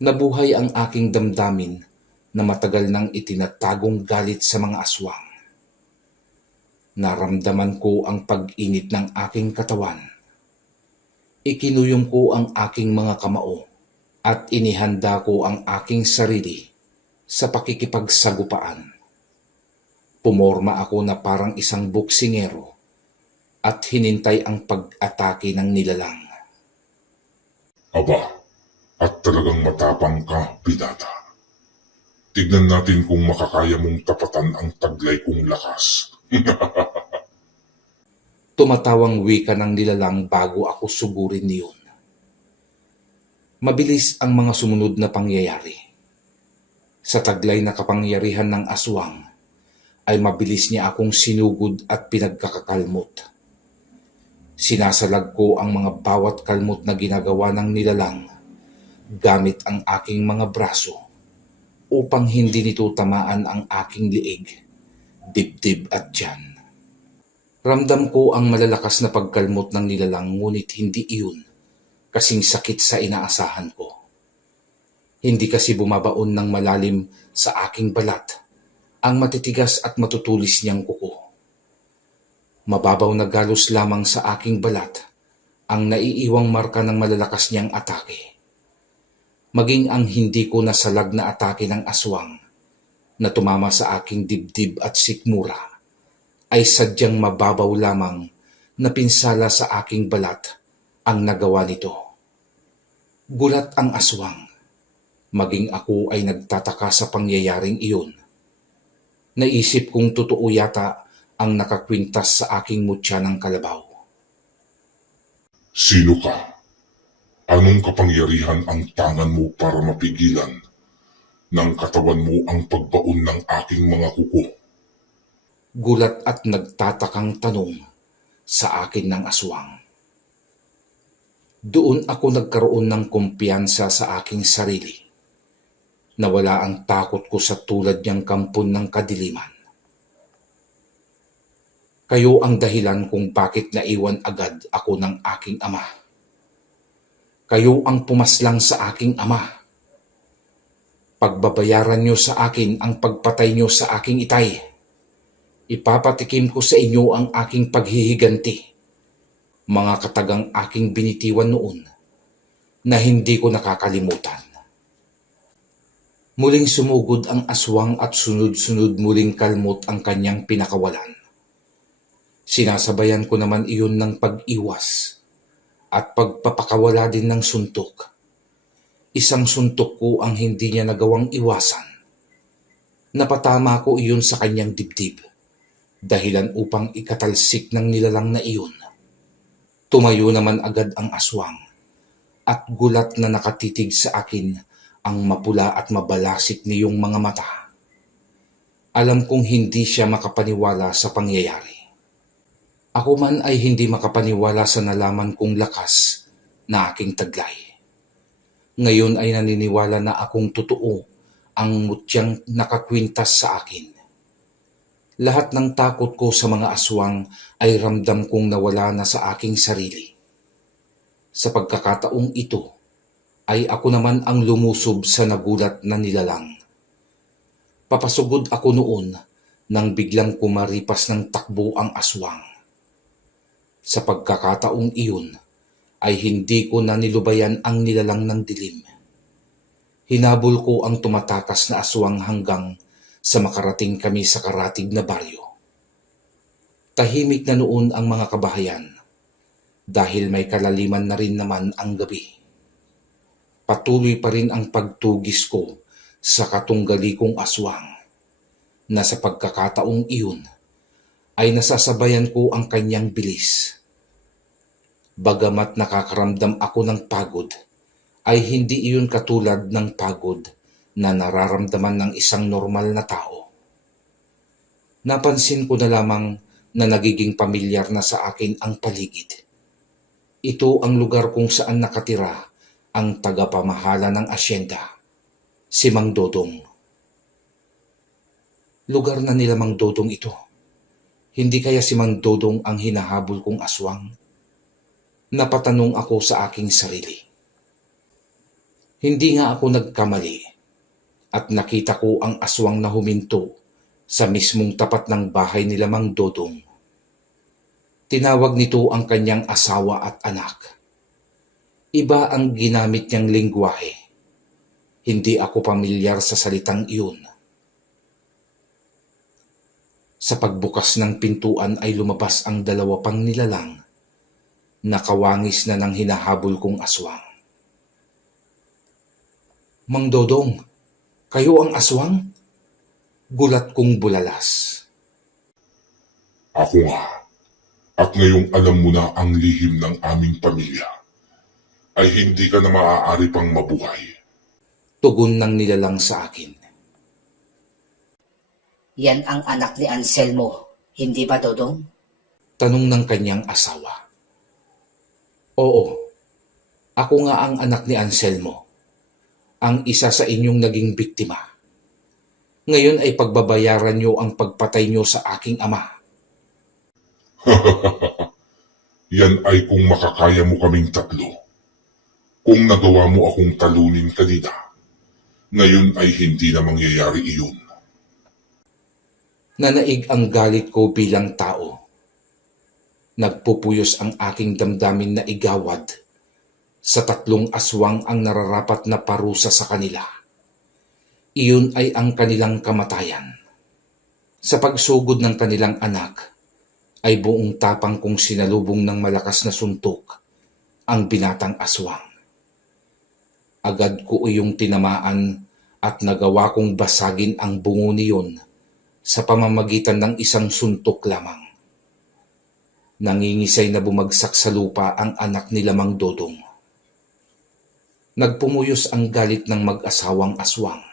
Nabuhay ang aking damdamin na matagal nang itinatagong galit sa mga aswang. Naramdaman ko ang pag-init ng aking katawan. Ikinuyom ko ang aking mga kamao at inihanda ko ang aking sarili sa pakikipagsagupaan. Pumorma ako na parang isang boksingero at hinintay ang pag-atake ng nilalang. Aba, at talagang matapang ka, binata. Tignan natin kung makakaya mong tapatan ang taglay kong lakas. Tumatawang wika ng nilalang bago ako sugurin niyon. Mabilis ang mga sumunod na pangyayari. Sa taglay na kapangyarihan ng aswang, ay mabilis niya akong sinugod at pinagkakakalmot. Sinasalag ko ang mga bawat kalmot na ginagawa ng nilalang gamit ang aking mga braso upang hindi nito tamaan ang aking liig dibdib at tiyan. Ramdam ko ang malalakas na pagkalmot ng nilalang ngunit hindi iyon kasing sakit sa inaasahan ko. Hindi kasi bumabaon ng malalim sa aking balat ang matitigas at matutulis niyang kuko. Mababaw na galos lamang sa aking balat ang naiiwang marka ng malalakas niyang atake. Maging ang hindi ko nasalag na atake ng aswang na tumama sa aking dibdib at sikmura ay sadyang mababaw lamang na pinsala sa aking balat ang nagawa nito. Gulat ang aswang, maging ako ay nagtataka sa pangyayaring iyon. Naisip kong totoo yata ang nakakwintas sa aking mutya ng kalabaw. Sino ka? Anong kapangyarihan ang tangan mo para mapigilan ng katawan mo ang pagbaon ng aking mga kuko? Gulat at nagtatakang tanong sa akin ng aswang. Doon ako nagkaroon ng kumpiyansa sa aking sarili. Nawala ang takot ko sa tulad niyang kampon ng kadiliman. Kayo ang dahilan kung bakit naiwan agad ako ng aking ama. Kayo ang pumaslang sa aking ama. Pagbabayaran niyo sa akin ang pagpatay niyo sa aking itay. Ipapatikim ko sa inyo ang aking paghihiganti, mga katagang aking binitiwan noon na hindi ko nakakalimutan. Muling sumugod ang aswang at sunod-sunod muling kalmot ang kanyang pinakawalan. Sinasabayan ko naman iyon ng pag-iwas at pagpapakawala din ng suntok. Isang suntok ko ang hindi niya nagawang iwasan. Napatama ko iyon sa kanyang dibdib. Dahilan upang ikatalsik ng nilalang na iyon. Tumayo naman agad ang aswang at gulat na nakatitig sa akin ang mapula at mabalasik niyong mga mata. Alam kong hindi siya makapaniwala sa pangyayari. Ako man ay hindi makapaniwala sa nalaman kong lakas na aking taglay. Ngayon ay naniniwala na akong totoo ang mutyang nakakwintas sa akin. Lahat ng takot ko sa mga aswang ay ramdam kong nawala na sa aking sarili. Sa pagkakataong ito, ay ako naman ang lumusob sa nagulat na nilalang. Papasugod ako noon nang biglang kumaripas ng takbo ang aswang. Sa pagkakataong iyon, ay hindi ko na nilubayan ang nilalang ng dilim. Hinabol ko ang tumatakas na aswang hanggang sa makarating kami sa karatig na baryo. Tahimik na noon ang mga kabahayan dahil may kalaliman na rin naman ang gabi. Patuloy pa rin ang pagtugis ko sa katunggali kong aswang na sa pagkakataong iyon ay nasasabayan ko ang kanyang bilis. Bagamat nakakaramdam ako ng pagod, ay hindi iyon katulad ng pagod na nararamdaman ng isang normal na tao. Napansin ko na lamang na nagiging pamilyar na sa akin ang paligid. Ito ang lugar kung saan nakatira ang tagapamahala ng asyenda, si Mang Dodong. Lugar na nila Mang Dodong ito. Hindi kaya si Mang Dodong ang hinahabol kong aswang? Napatanong ako sa aking sarili. Hindi nga ako nagkamali at nakita ko ang aswang na huminto sa mismong tapat ng bahay nila Mang Dodong. Tinawag nito ang kanyang asawa at anak. Iba ang ginamit niyang lengguwahe. Hindi ako pamilyar sa salitang iyon. Sa pagbukas ng pintuan ay lumabas ang dalawa pang nilalang. Nakawangis na ng hinahabol kong aswang. Mang Dodong, kayo ang aswang? Gulat kong bulalas. Ako nga. At ngayong alam mo na ang lihim ng aming pamilya, ay hindi ka na maaari pang mabuhay. Tugon ng nilalang sa akin. Yan ang anak ni Anselmo, hindi ba, Dodong? Tanong ng kanyang asawa. Oo, ako nga ang anak ni Anselmo, ang isa sa inyong naging biktima. Ngayon ay pagbabayaran niyo ang pagpatay niyo sa aking ama. Yan ay kung makakaya mo kaming tatlo. Kung nagawa mo akong talunin kanina, ngayon ay hindi na mangyayari iyon. Nanaig ang galit ko bilang tao. Nagpupuyos ang aking damdamin na igawad sa 3 aswang ang nararapat na parusa sa kanila. Iyon ay ang kanilang kamatayan. Sa pagsugod ng kanilang anak, ay buong tapang kong sinalubong ng malakas na suntok ang binatang aswang. Agad ko iyong tinamaan at nagawa kong basagin ang bungo niyon sa pamamagitan ng isang suntok lamang. Nangingisay na bumagsak sa lupa ang anak ni Mang Dodong. Nagpumuyos ang galit ng mag-asawang aswang.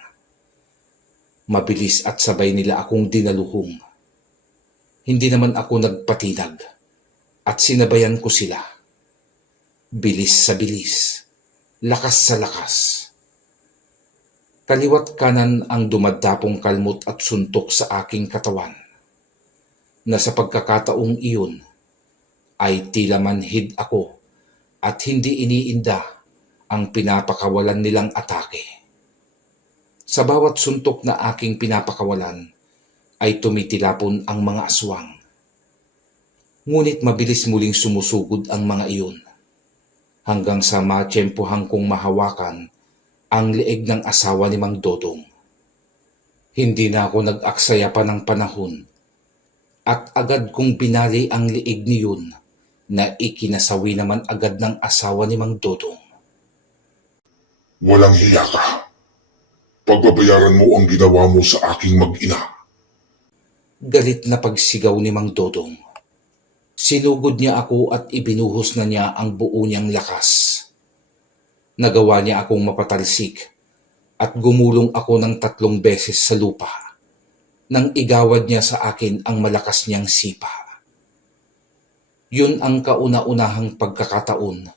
Mabilis at sabay nila akong dinaluhong. Hindi naman ako nagpatinag at sinabayan ko sila. Bilis sa bilis, lakas sa lakas. Kaliwat kanan ang dumadapong kalmot at suntok sa aking katawan, na sa pagkakataong iyon ay tila manhid ako at hindi iniinda ang pinapakawalan nilang atake. Sa bawat suntok na aking pinapakawalan ay tumitilapon ang mga aswang. Ngunit mabilis muling sumusugod ang mga iyon hanggang sa matsyempohan kong mahawakan ang leeg ng asawa ni Mang Dodong. Hindi na ako nag-aksaya pa ng panahon at agad kong binali ang leeg niyon na ikinasawi naman agad ng asawa ni Mang Dodong. Walang hiya ka. Pagbabayaran mo ang ginawa mo sa aking mag-ina. Galit na pagsigaw ni Mang Dodong. Sinugod niya ako at ibinuhos na niya ang buo niyang lakas. Nagawa niya akong mapatalsik at gumulong ako ng 3 beses sa lupa nang igawad niya sa akin ang malakas niyang sipa. Yun ang kauna-unahang pagkakataon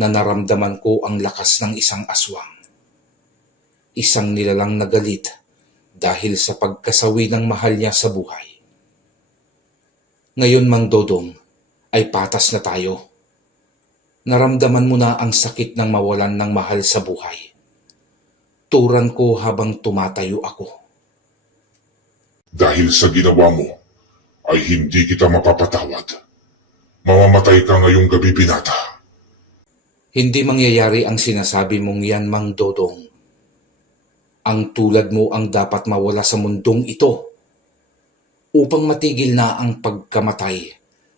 na naramdaman ko ang lakas ng isang aswang. Isang nilalang na galit dahil sa pagkasawi ng mahal niya sa buhay. Ngayon, Mang Dodong, ay patas na tayo. Naramdaman mo na ang sakit ng mawalan ng mahal sa buhay. Turan ko habang tumatayo ako. Dahil sa ginawa mo, ay hindi kita mapapatawad. Mamamatay ka ngayong gabi, binata. Hindi mangyayari ang sinasabi mong yan, Mang Dodong. Ang tulad mo ang dapat mawala sa mundong ito upang matigil na ang pagkamatay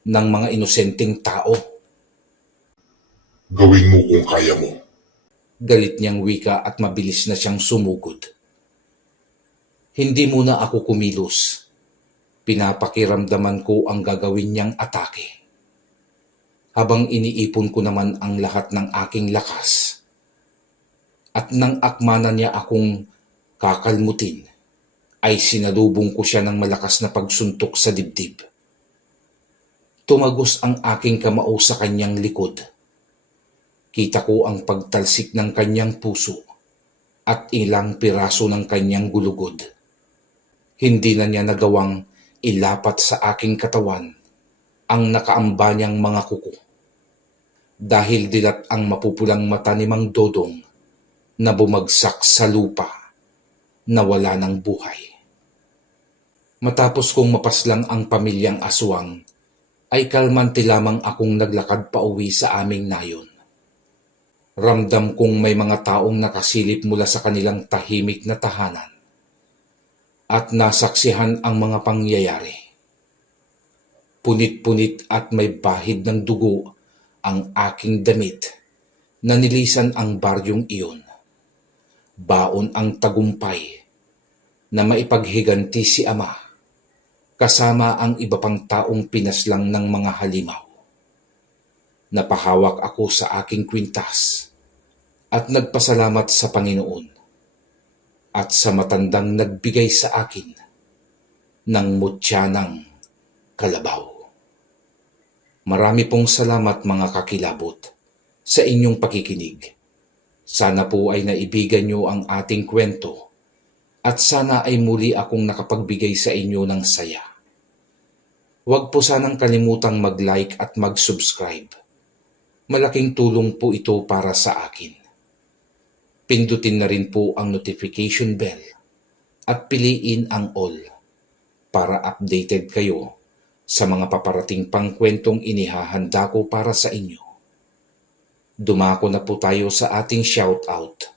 ng mga inosenteng tao. Gawin mo kung kaya mo. Galit niyang wika at mabilis na siyang sumugod. Hindi muna ako kumilos. Pinapakiramdaman ko ang gagawin niyang atake. Habang iniipon ko naman ang lahat ng aking lakas. At nang akmanan niya akong kakalmutin, ay sinalubong ko siya ng malakas na pagsuntok sa dibdib. Tumagos ang aking kamao sa kanyang likod. Kita ko ang pagtalsik ng kanyang puso at ilang piraso ng kanyang gulugod. Hindi na niya nagawang ilapat sa aking katawan ang nakaamba niyang mga kuko. Dahil dilat ang mapupulang mata ni Mang Dodong na bumagsak sa lupa na wala ng buhay. Matapos kong mapaslang ang pamilyang aswang, ay kalmante lamang akong naglakad pa uwi sa aming nayon. Ramdam kong may mga taong nakasilip mula sa kanilang tahimik na tahanan at nasaksihan ang mga pangyayari. Punit-punit at may bahid ng dugo ang aking damit na nilisan ang baryong iyon. Baon ang tagumpay na maipaghiganti si Ama kasama ang iba pang taong pinaslang ng mga halimaw. Napahawak ako sa aking kwintas at nagpasalamat sa Panginoon at sa matandang nagbigay sa akin ng mutyanang kalabaw. Marami pong salamat mga kakilabot sa inyong pakikinig. Sana po ay naibigan niyo ang ating kwento at sana ay muli akong nakapagbigay sa inyo ng saya. Huwag po sanang kalimutang mag-like at mag-subscribe. Malaking tulong po ito para sa akin. Pindutin na rin po ang notification bell at piliin ang all para updated kayo sa mga paparating pang kwentong inihahanda ko para sa inyo. Dumako na po tayo sa ating shoutout.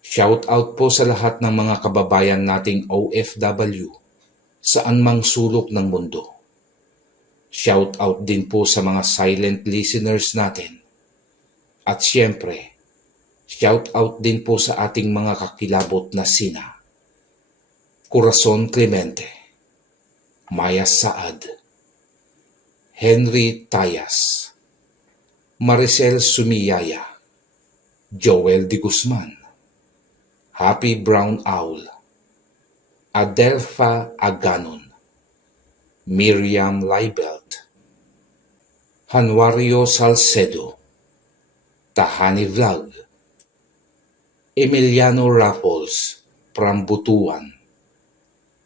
Shoutout po sa lahat ng mga kababayan nating OFW saan mang sulok ng mundo. Shoutout din po sa mga silent listeners natin. At syempre, shoutout din po sa ating mga kakilabot na sina Corazon Clemente, Maya Saad, Henry Tayas, Maricel Sumiyaya, Joel de Guzman, Happy Brown Owl, Adelpha Aganon, Miriam Leibelt, Hanwario Salcedo, Tahani Vlog, Emiliano Raffles from Butuan.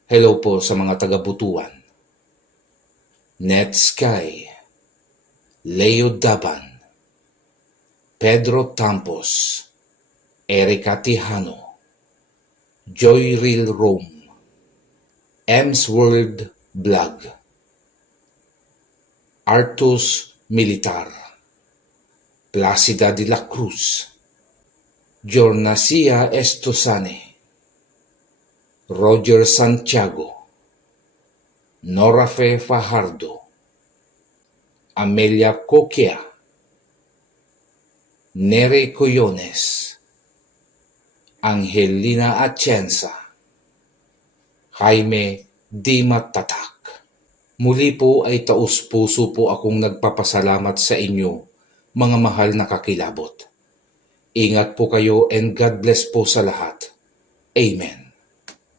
Hello po sa mga taga Butuan. Net Sky, Leo Daban, Pedro Tampos, Erika Tijano, Joy Real Rome, M's World Vlog, Artus Militar, Placida de la Cruz, Jornacia Estosane, Roger Santiago, Norafe Fajardo, Amelia Coquia, Nere Coyones, Angelina Atienza, Jaime Di Matatak. Muli po ay taus-puso po akong nagpapasalamat sa inyo, mga mahal na kakilabot. Ingat po kayo and God bless po sa lahat. Amen.